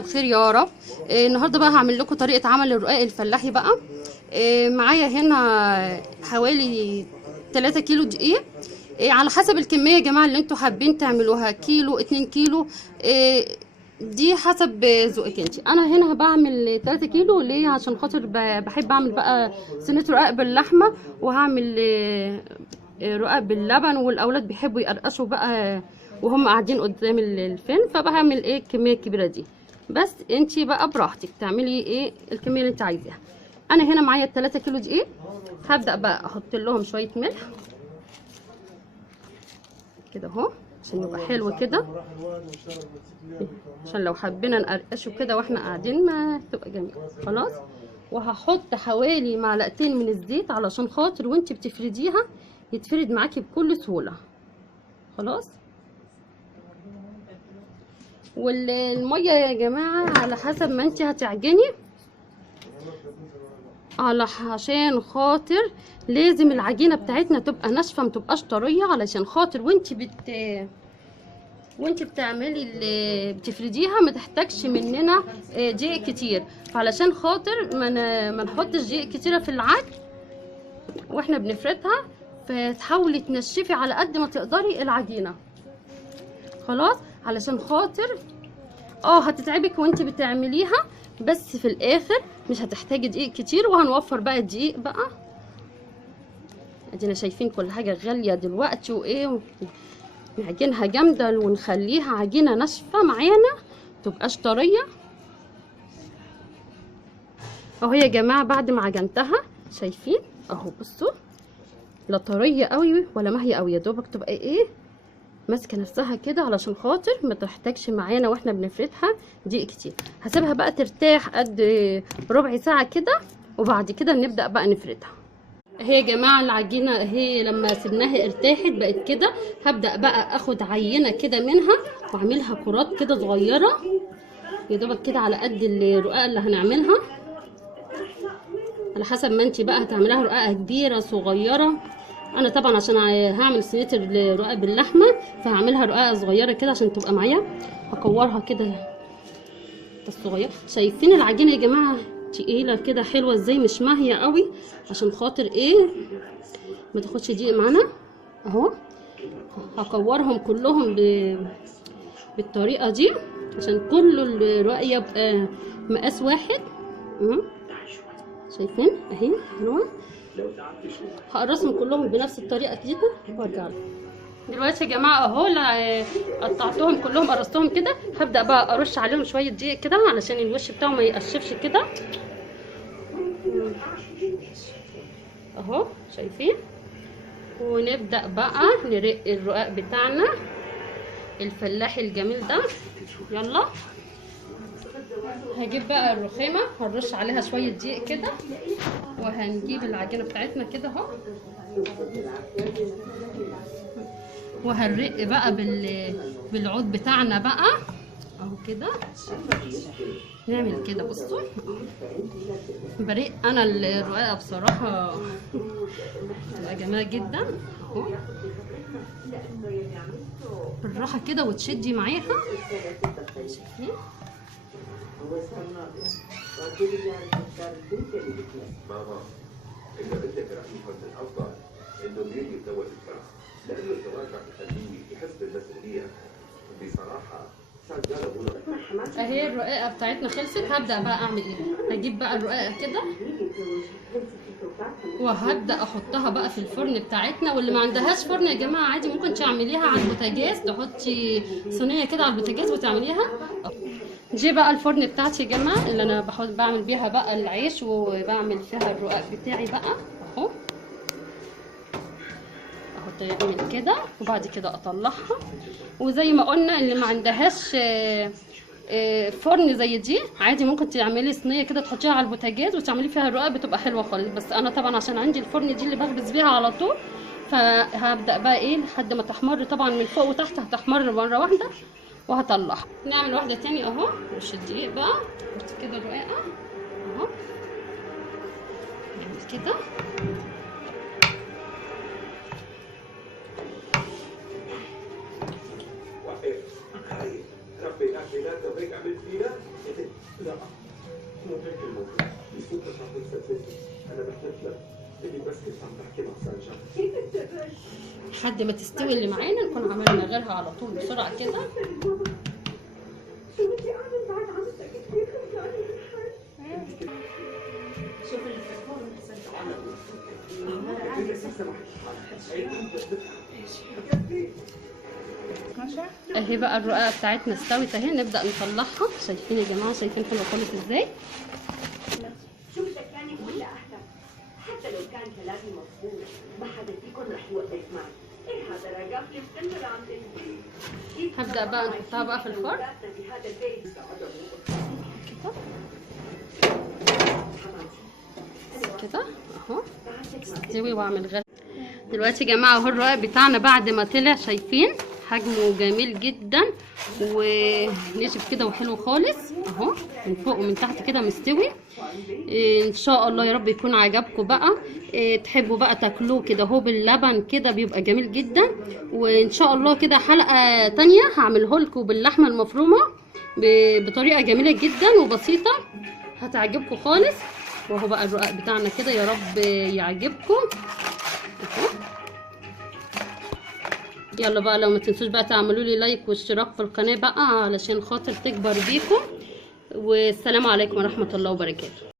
بخير يا رب. النهارده بقى هعمل لكم طريقه عمل الرقاق الفلاحي بقى. معايا هنا حوالي 3 كيلو دقيق. على حسب الكميه يا جماعه اللي انتوا حابين تعملوها، كيلو 2 كيلو. دي حسب ذوقك انت. انا هنا بعمل 3 كيلو ليه؟ عشان خاطر بحب اعمل بقى صينيه رقاق باللحمه، وهعمل رقاق باللبن، والاولاد بيحبوا يقرقشوا بقى وهم قاعدين قدام الفيلم، فبعمل ايه الكميه الكبيره دي. بس انتي بقى براحتك تعملي ايه الكميه اللي انت عايزاها. انا هنا معايا 3 كيلو دقيق. هبدا بقى احط لهم شويه ملح كده اهو عشان يبقى حلو كده، عشان لو حبينا نقرقشه كده واحنا قاعدين ما تبقى جميل. خلاص. وهحط حوالي معلقتين من الزيت علشان خاطر وانت بتفرديها يتفرد معاكي بكل سهوله. خلاص. والميه يا جماعه على حسب ما انت هتعجني، عشان خاطر لازم العجينه بتاعتنا تبقى ناشفه ما تبقاش طريه، علشان خاطر وانت بتعملي اللي بتفرديها ما تحتاجش مننا دقيق كتير، فعلشان خاطر ما نحطش دقيق كتيره في العجن واحنا بنفردها، فتحاولي تنشفي على قد ما تقدري العجينه. خلاص. علشان خاطر هتتعبك وانت بتعمليها، بس في الاخر مش هتحتاجي دقيق كتير، وهنوفر بقى الدقيق بقى. ادينا شايفين كل حاجه غاليه دلوقتي، وايه نعجنها جامده ونخليها عجينه ناشفه معانا متبقاش طريه اهو يا جماعه. بعد ما عجنتها شايفين اهو، بصوا لا طريه قوي ولا مهيه قوي، يا دوبك تبقى ايه ماسكه نفسها كده، علشان خاطر ما تحتاجش معانا واحنا بنفردها دقيق كتير. هسيبها بقى ترتاح قد ربع ساعه كده، وبعد كده نبدا بقى نفردها. اهي يا جماعه العجينه اهي لما سبناها ارتاحت بقت كده. هبدا بقى اخد عينه كده منها واعملها كرات كده صغيره، يا دوبك كده على قد الرقاق اللي هنعملها، على حسب ما انت بقى هتعملها رقاقه كبيره صغيره. انا طبعا عشان هعمل صينيه الرقاق باللحمه فهعملها رقاقه صغيره كده عشان تبقى معايا. هكورها كده الصغير. شايفين العجينه يا جماعه تقيله كده حلوه ازاي، مش ماهيه قوي، عشان خاطر ايه ما تاخدش دقيق معانا اهو. هكورهم كلهم بالطريقه دي عشان كل الرقاق يبقى مقاس واحد. شايفين اهي حلوه. هقرصهم كلهم بنفس الطريقه كده وارجع لكم. دلوقتي يا جماعه اهو قطعتهم كلهم قرصتهم كده. هبدا بقى ارش عليهم شويه دقيق كده علشان الوش بتاعه ما يقشفش كده اهو. شايفين؟ ونبدا بقى نرق الرقاق بتاعنا الفلاحي الجميل ده. يلا هجيب بقى الرخامه هنرش عليها شويه دقيق كده، وهنجيب العجينه بتاعتنا كده اهو، وهنرق بقى بالعود بتاعنا بقى اهو كده. نعمل كده بصوا، برق انا الرقاقه بصراحه تبقى جميله جدا اهو، بالراحه كده وتشدي معاها. شايفين؟ ماما إذا بدك راح يكون الأفضل إنه بيجي يتزوج الفرح، لأنه الزواج راح يخليه يحس بالمسؤولية. بصراحة اهي الرقاقه بتاعتنا خلصت. هبدا بقى اعمل ايه؟ هجيب بقى الرقاقه كده وهبدا احطها بقى في الفرن بتاعتنا. واللي ما عندهاش فرن يا جماعه عادي ممكن تعمليها على البوتاجاز، تحطي صينيه كده على البوتاجاز وتعمليها. دي بقى الفرن بتاعتي يا جماعه اللي انا بعمل بيها بقى العيش وبعمل فيها الرقاق بتاعي بقى اهو. تعمل كده وبعد كده اطلعها. وزي ما قلنا اللي ما عندهاش فرن زي دي عادي ممكن تعملي صينيه كده تحطيها على البوتاجاز وتعملي فيها الرقاق، بتبقى حلوه خالص. بس انا طبعا عشان عندي الفرن دي اللي بخبز بيها على طول، فهبدا بقى ايه لحد ما تحمر. طبعا من فوق وتحت هتحمر مره واحده وهطلعها. نعمل واحده تاني اهو. مش الدقيق بقى بس كده الرقاقه اهو نعمل كده. ربنا خلاتها وهيك عملت فينا غير الموضوع الصوت مش عارف تسلسلني. انا بحلف لك اني بس كنت عم بحكي مع سانجا. لحد ما تستوي اللي معانا نكون عملنا غيرها على طول بسرعه كده. شو بدي اعمل بعد عمتك كثير خجلانه بالحال. شوف اللي بتكون احسن اهي بقى الرقاقه بتاعتنا استوت اهي، نبدا نطلعها. شايفين يا جماعه؟ شايفين حلوه خالص ازاي؟ شو بدك كان يكون لاحلى؟ حتى لو كان كلامي مضبوط ما حدا فيكم رح يوقف معي. ايه هذا رقاقي بتنزل عم تنزل. هبدا بقى نحطها بقى في الفرن بهذا البيت كده اهو تستوي واعمل غير. دلوقتي يا جماعه اهو الرقاق بتاعنا بعد ما طلع، شايفين حجمه جميل جدا ونشف كده وحلو خالص اهو، من فوق ومن تحت كده مستوي. ان شاء الله يا رب يكون عجبكم بقى. تحبوا بقى تاكلوه كده اهو باللبن كده بيبقى جميل جدا. وان شاء الله كده حلقه تانية هعمله لكم باللحمه المفرومه بطريقه جميله جدا وبسيطه هتعجبكم خالص. وهو بقى الرقاق بتاعنا كده يا رب يعجبكم. يلا بقى لو ما تنسوش بقى تعملوا لي لايك واشتراك في القناه بقى علشان خاطر تكبر بيكم. والسلام عليكم ورحمه الله وبركاته.